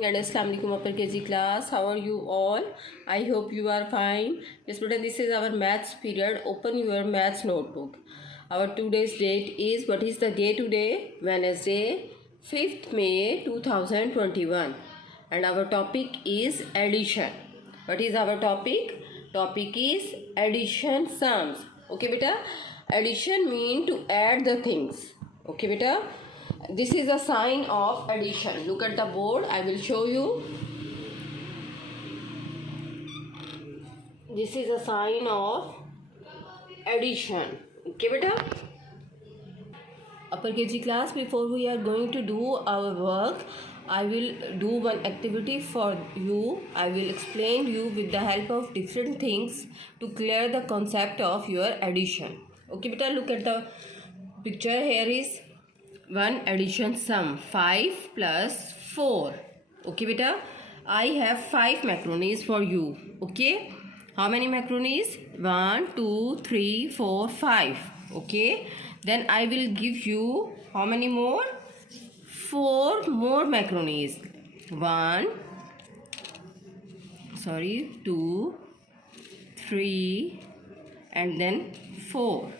And Assalamualaikum upper KG class. How are you all? I hope you are fine. Yes, student, this is our maths period. Open your maths notebook. Our today's date is, what is the day today? Wednesday, 5th May 2021. And our topic is addition. What is our topic? Topic is addition sums. Okay, beta? Addition mean to add the things. Okay, beta? This is a sign of addition. Look at the board. I will show you. This is a sign of addition. Okay, beta? Upper KG class, before we are going to do our work, I will do one activity for you. I will explain you with the help of different things to clear the concept of your addition. Okay, beta? Look at the picture. Here is one addition sum, 5 plus 4. Okay, beta? I have 5 macaronis for you. Okay? How many macaronis? 1, 2, 3, 4, 5. Okay? Then I will give you how many more? 4 more macaronis. 2, 3, and then 4.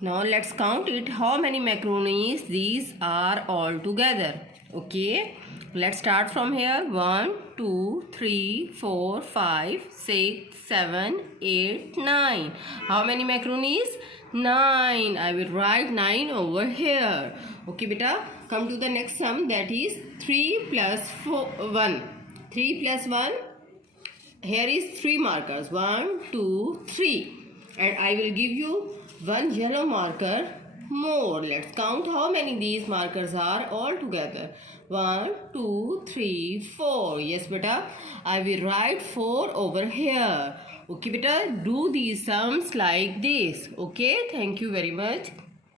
Now let's count it. How many macaronis these are all together? Okay. Let's start from here. 1, 2, 3, 4, 5, 6, 7, 8, 9. How many macaronis? 9. I will write 9 over here. Okay, beta. Come to the next sum, that is 3 plus 1. 3 plus 1. Here is 3 markers. 1, 2, 3. And I will give you one yellow marker more. Let's count how many these markers are all together. 1, 2, 3, 4. Yes, beta. I will write 4 over here. Okay, beta. Do these sums like this. Okay. Thank you very much.